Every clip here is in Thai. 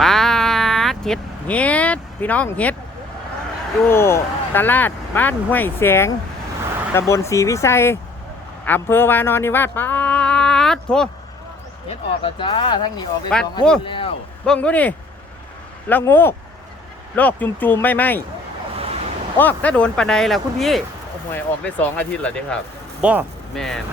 ปาดเห็ดเห็ดพี่น้องเห็ดอยู่ตลาดบ้านห้วยแสงตำบลศรีวิชัยอำเภอวานอนนิวาสปาดโถ เฮ็ดออกกระจ้าทั้งนี้ออกได้ปัดสองอาโอ้ทิตย์แล้วเบิ่งดูนี่ละโงกโลกจุมจุมๆไม่ไหมออกถ้าโดนปานใดล่ะคุณพี่หวยออกได้สองอาทิตย์แล้วเด้ครับ บ่แม่น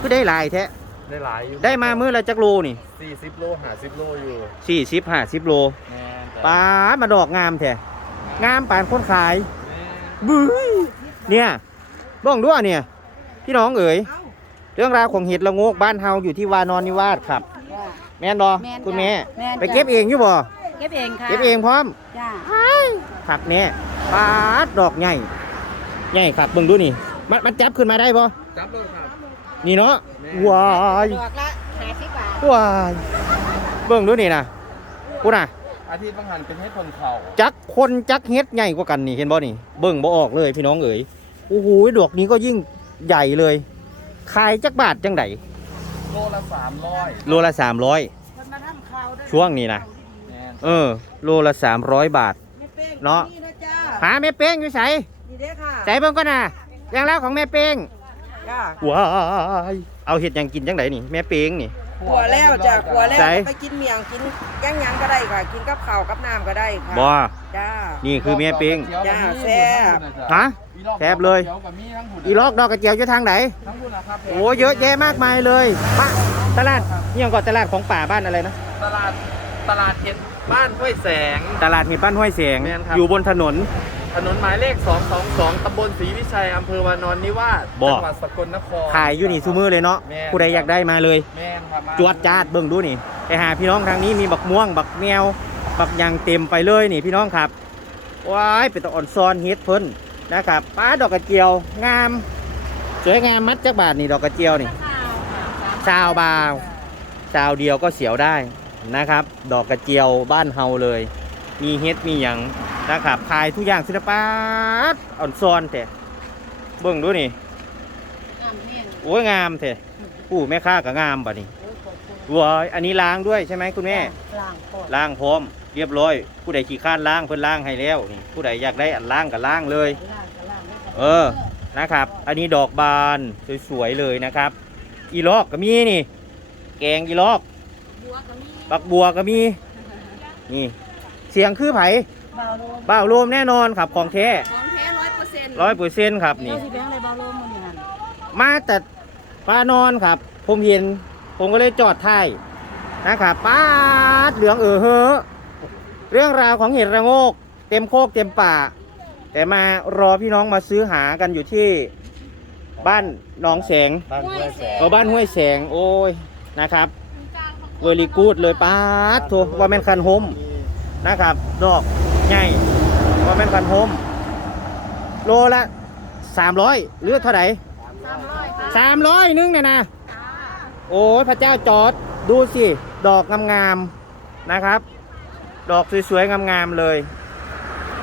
คือได้หลายแท้ ได้หลายอยู่ได้มามื้อละจักโลนี่สี่สิบโลห้าสิบโลอยู่สี่สิบห้าสิบโลแม่นแต่ปาดมาดอกงามแท้งามปานคนขายแม่นบื้อเนี่ยบ้องด้วยเนี่ย พี่น้องเอ๋ยเรื่องราวของเห็ดละโงกบ้านเฮาอยู่ที่วานอนนิวาสครับแม่นบอแม่นจ้ะคุณแม่แม่นจ้ะ ไปเก็บเองอยู่บ่เก็บเองค่ะเก็บเองพร้อม จ้าผักเนี่ยปาดดอกใหญ่ ใหญ่ครับเบิ่งดูนี่ มันมันจับขึ้นมาได้บ่จับเลยครับ นี่เนาะแม่ว้ายดอกละห้าสิบบาทว้ายเบิ่งดูนี่นะกูน่ะอาทิตย์บางหันเป็นให้คนเขาจักคนจักเฮ็ดใหญ่กว่ากันนี่เห็นบ่นี่ เบิ่งบ่ออกเลยพี่น้องเอ๋ยโอ้โหดอกนี้ก็ยิ่งใหญ่เลยขายจักบาทจังไดโลละสามร้อยโลละ300มันมาทำข้าวด้วยช่วงนี้นะแม่นเออ โลละ300บาทไม่เป้งเนาะนี่นะจ้าหาแม่เป้งอยู่ไสนี่เด้อค่ะใส่เบิ่งก่อนนะอย่างแล้วของแม่เป้ง จ้าว้ายเอาเห็ดหยังกินจังไดนี่ แม่เป้งนี่ ขัวแล้วจ้าขัวแล้วใส่ ไปกินเมียงกินแกงหยังก็ได้ค่ะ กินกับข้าวกับน้ำก็ได้ค่ะบ่จ้า นี่คือแม่เป้ง จ้าแซ่บ ฮะแซ่บเลยขีวกับมีทั้งหุ่นอีลอกดอกกระเจียวอยู่ทางไหนทั้งหุ่นนะครับโอ้เยอะแยะมากมายเลยป้าตลาดนี่ยังก่อนตลาดของป่าบ้านอะไรนะ ตลาดตลาดเห็ดบ้านห้วยแสง ตลาดมีบ้านห้วยแสง แม่นครับ อยู่บนถนน ถนนหมายเลข 222 ตำบลศรีวิชัย อำเภอวานอนนิวาสบ่ จังหวัดสกลนคร ขายอยู่นี่ซูมือเลยเนาะแม่น ผู้ใดอยากได้มาเลย แม่นครับมาจวดจาดเบิ่งดูนี่ไปหาพี่น้องทางนี้มีบักม่วง บักแมวบักหยางเต็มไปเลยนี่พี่น้องครับว้ายเป็นตะอ่อนซอนเฮ็ดเพิ่นนะครับป้าดอกกระเจียวงามสวยงามมัดจักบาทนี่ดอกกระเจียวนี่ชาวบาวชาวเดียวก็เสียวได้นะครับ ดอกกระเจียวบ้านเฮาเลย มีเฮ็ดมีหยัง นะครับขายทุกอย่างศิลปะอ่อนซอนแต่เบิ่งดูนี่น้ำเนี่ยโอ้ยงามแท้ผู้แม่ค้าก็งามบัดนี้ว้ายอันนี้ล้างด้วยใช่ไหมคุณแม่ ล้างก่อนล้างพร้อม เรียบร้อย ผู้ใดขี้ข้านล้างเพิ่นล้างให้แล้วนี่ผู้ใดอยากได้อันล้างก็ล้างเลยล้างก็ล้างไม่ก็เออนะครับ อันนี้ดอกบานสวยๆเลยนะครับ อีลอกก็มีนี่ แกงอีลอกบัวก็มีปักบัวก็มี นี่ เสียงคือไผเบาโลมบ้าวโลมแน่นอนครับของแท้ของแท้ร้อยเปอร์เซ็นต์ร้อยเปอร์เซ็นต์ครับนี่เจ้าสิแบงค์อะไรเบาโลมมันนี่หันมาแต่ป้านอนครับ ผมเห็น ผมก็เลยจอดท้ายนะครับป้าดเหลืองเออเฮอเรื่องราวของเห็ดระโงก เต็มโคกเต็มป่า แต่มารอพี่น้องมาซื้อหากันอยู่ที่บ้านหนองแสงบ้านห้วยแสงเออบ้านห้วยแสงโอ้ยนะครับเวลีกูดเลยป้าดโทว่าแม่นคันโฮมนะครับดอก ใหญ่ว่าแม่นคันโฮมโลละสามร้อยหรือเท่าไหร่สามร้อยค่ะสามร้อยนึงเนี่ยนะโอ้ยพระเจ้าจอดดูสิ ดอกงามๆนะครับ ดอกสวยๆงามๆเลย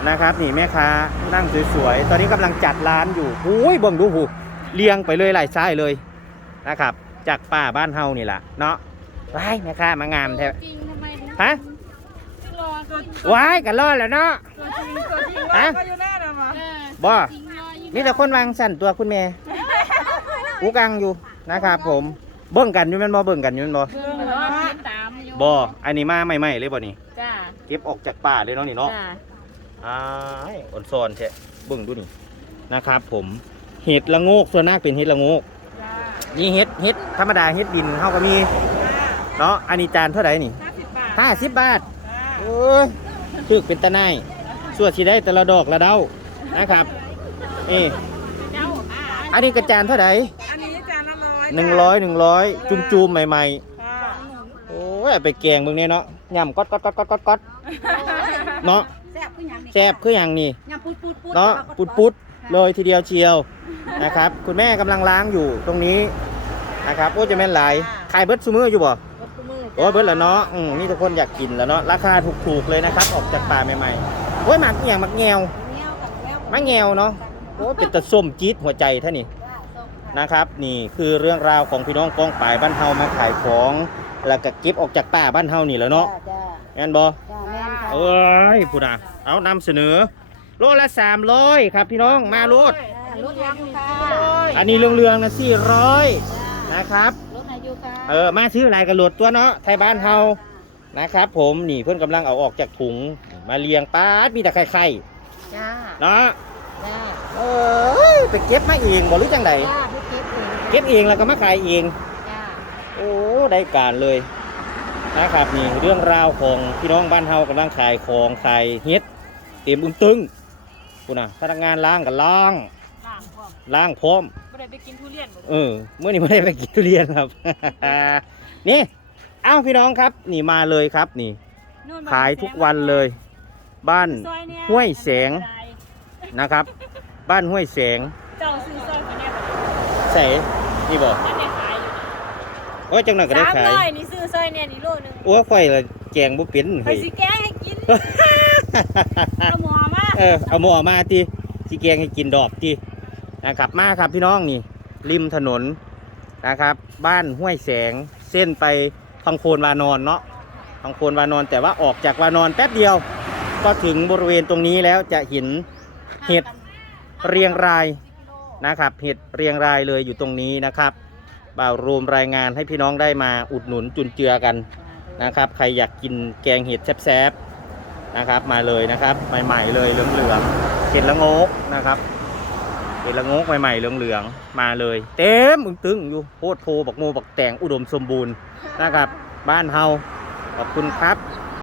นะครับนี่แม่ค้านั่งสวยๆ ตอนนี้กำลังจัดร้านอยู่หูยเบิ่งดูหูเรียงไปเลยหลายซ้ายเลยนะครับ จากป่าบ้านเฮานี่แหละเนาะว้ายแม่ค้ามางามแท้จริงทำไมถึงฮะรอตั วจริงว้ายกันรอดแล้วเนาะตัวจริงตัวจริงฮะก็อยู่หน้าน่ะมาบ่จริงรออยู่นี่แต่คนวางสั่นตัวคุณแม่อูกังอยู่นะครับผมเบิ่งกันอยู่แม่นบ่เบิ่งกันอยู่แม่นบ่เบิ่งเหรอตามอยู่บ่อันนี้มาใหม่ๆเลยบ่นี่จ้าเก็บออกจากป่าเลยเนาะนี่เนาะจ้าอ้ายอ่อนซอนแท้เบิ่งดูนี่นะครับ ผมเห็ดละโงกส่วนมากเป็นเห็ดละโงกจ้านี่เห็ดเห็ดธรรมดาเห็ดดินเฮาก็มีเนาะอันนี้จานเท่าไหร่นี่ห้าสิบบาท50บาท โอ้ยถึกเป็นตะไนายส่วนสิได้แต่ละดอกละเด้านะครับนี่เจ้าอ่าอันนี้กระจานเท่าไหร่อันนี้จานละร้อยหนึ่งร้อยหนึ่งร้อยจุ่มจุ่มๆใหม่ค่ะๆโอ้ยเอาไปแกงเบิ่งเนี่ยเนาะย่ำก๊อดก๊อดก๊อดก๊อดก๊อดก๊อดเนาะแซ่บขึ้นยังนี่แซ่บคืออย่างนี้ยำปุดปุดปุดเนาะปุดปุดๆเลยทีเดียวเชียวนะครับ คุณแม่กำลังล้างอยู่ตรงนี้นะครับโอ้จะแม่นหลายขายเบิร์ดซูมืออยู่บ่ปุดปุดมือ โอ้ยเบิร์ดแล้วเนาะอืมนี่ทุกคนอยากกินแล้วเนาะราคาถูกๆเลยนะครับ ออกจากป่าใหม่ๆโอ้ยหมักอหย่างหมักแงวเงี้ยวกับแก้วมะแงวเนาะโอ้ยเป็นตะส้มจี๊ดหัวใจท่านี่นะครับ นี่คือเรื่องราวของพี่น้องกองป่ายบ้านเฮามาขายของแล้วก็เก็บออกจากป่าบ้านเฮานี่แหล้วเนาะจ้าแม่นบ่จ้าแม่นค่ะเอ้ยพูดอะเอานำเสนอ โลละ300ครับพี่น้องมาโลดรถยังค่ะอันนี้เรืองๆนะ400นะครับรถอายุ ค่ะเออมาซื้ออะไรกันโหลดตัวเนาะไทยบ้านเฮานะครับ ผมนี่เพื่อนกำลังเอาออกจากถุงมาเรียงป้าดมีแต่ไข่จ้าๆเนาะจ้าเอ้ยไปเก็บมาเองบ่หรือจังไดจ้าพี่เก็บเองเก็บเองแล้วก็มาขายเอง จ้าโอ้ได้การเลยนะครับนี่เรื่องราวของพี่น้องบ้านเฮากำลังขายของขายเฮ็ดเต็มอึ้งตึงคุณน่ะพนักงานล้างกันล้างล่างพร้อมล้างพร้อม ไม่ได้ไปกินทุเรียนบ่เออเมื่อนี้ไม่ได้ไปกินทุเรียนครับ นี่เอ้าพี่น้องครับนี่มาเลยครับนี่ นู่นขายทุกวันเลย บ้าน ซอยเนี่ยห้วยแสง นะครับ บ้านห้วยแสงเจ้าซื้อซอยคนเนี้ยแสนี่บอกนั่นเนี่ยขายอยู่โอ้ยจังหน่อยก็ได้สามขายร้อยนี่ซื้อซอยเนี่ยนี่โลนึงโอ้ยข่อยละแกงบ่เป็นไปเฮ้ย สิแกงให้กินเอาหมอมาเออเอาหม้อมาทีสิแกงให้กินดอกที นะครับมาครับพี่น้องนี่ ริมถนนนะครับ บ้านห้วยแสงเส้นไปพังโคนวานอนเนาะพังโคนวานอนแต่ว่าออกจากวานอนแป๊บเดียว ก็ถึงบริเวณตรงนี้แล้วจะเห็นเห็ดเรียงรายนะครับเห็ดเรียงรายเลยอยู่ตรงนี้นะครับบ่าวรวมรายงานให้พี่น้องได้มาอุดหนุนจุนเจือกันนะครับ ใครอยากกินแกงเห็ดแซ่บๆนะครับ มาเลยนะครับ ใหม่ๆเลยเหลืองๆเห็ดละโงกนะครับ เห็ดละงกใหม่ๆเหลืองๆมาเลย เต็มอึ้งตึงอยู่โพดโพบักโมบักแตงอุดมสมบูรณ์นะครับ บ้านเฮาขอบคุณครับ